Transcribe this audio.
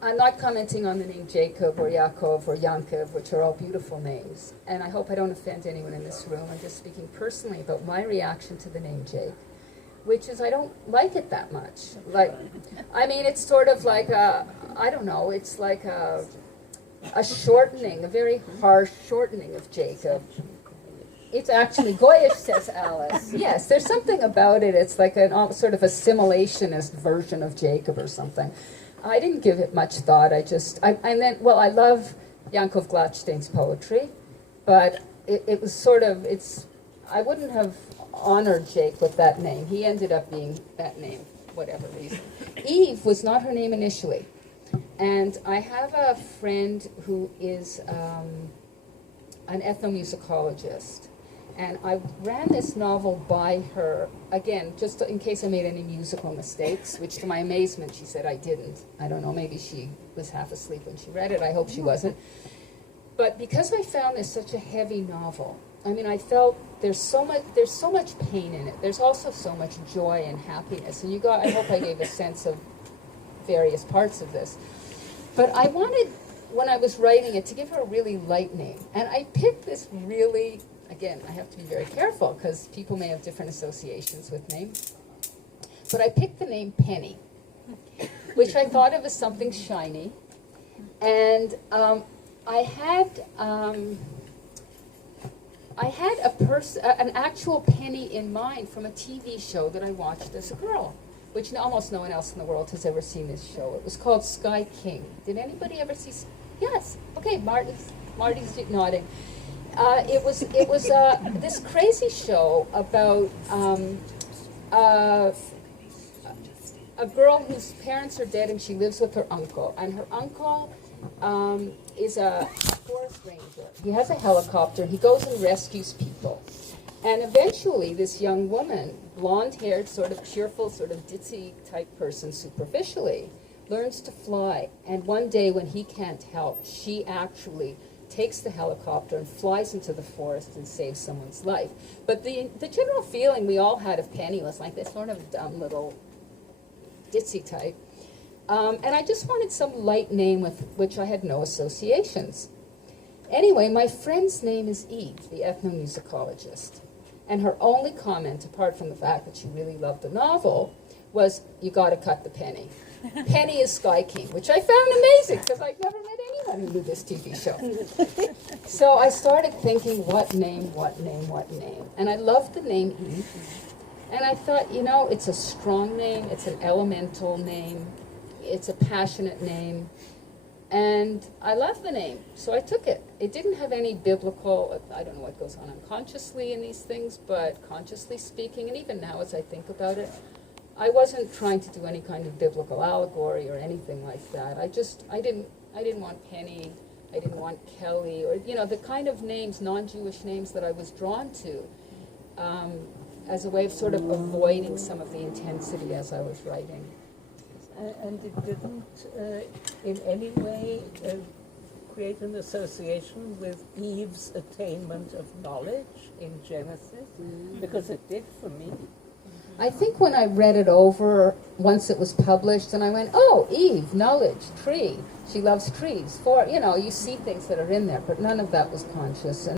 I'm not commenting on the name Jacob or Yaakov or Yankov, which are all beautiful names. And I hope I don't offend anyone in this room. I'm just speaking personally about my reaction to the name Jake, which is I don't like it that much. Like, I mean, it's sort of like I don't know, it's like a shortening, a very harsh shortening of Jacob. It's actually Goyish, says Alice. Yes, there's something about it. It's like a sort of assimilationist version of Jacob or something. I didn't give it much thought. I love Yankov Gladstein's poetry, but it was sort of, I wouldn't have honored Jake with that name. He ended up being that name, whatever reason. Eve was not her name initially. And I have a friend who is an ethnomusicologist. And I ran this novel by her, again, just in case I made any musical mistakes, which to my amazement she said I didn't. I don't know, maybe she was half asleep when she read it. I hope she wasn't. But because I found this such a heavy novel, I mean, I felt there's so much pain in it. There's also so much joy and happiness. And I hope I gave a sense of various parts of this. But I wanted, when I was writing it, to give her a really light name. And I picked this really, again, I have to be very careful because people may have different associations with names. But I picked the name Penny, which I thought of as something shiny. And I had an actual penny in mind from a TV show that I watched as a girl, which almost no one else in the world has ever seen this show. It was called Sky King. Did anybody ever see? Yes. Okay, Marty's nodding. It was this crazy show about a girl whose parents are dead and she lives with her uncle. And her uncle is a forest ranger. He has a helicopter. He goes and rescues people. And eventually this young woman, blonde-haired, sort of cheerful, sort of ditzy type person superficially, learns to fly. And one day when he can't help, she actually takes the helicopter and flies into the forest and saves someone's life. But the general feeling we all had of Penny was like this sort of dumb little ditzy type. And I just wanted some light name with which I had no associations. Anyway, my friend's name is Eve, the ethnomusicologist. And her only comment, apart from the fact that she really loved the novel, was, you got to cut the penny. Penny is Sky King, which I found amazing because I've never met anyone who knew this TV show. So I started thinking, what name? And I loved the name Eve. And I thought, it's a strong name, it's an elemental name, it's a passionate name, and I love the name, so I took it. It didn't have any biblical, I don't know what goes on unconsciously in these things, but consciously speaking, and even now as I think about it, I wasn't trying to do any kind of biblical allegory or anything like that. I didn't want Penny, I didn't want Kelly, or the kind of names, non-Jewish names that I was drawn to, as a way of sort of avoiding some of the intensity as I was writing. And it didn't in any way create an association with Eve's attainment of knowledge in Genesis? Because it did for me. I think when I read it over, once it was published, and I went, oh, Eve, knowledge, tree. She loves trees. You see things that are in there, but none of that was conscious.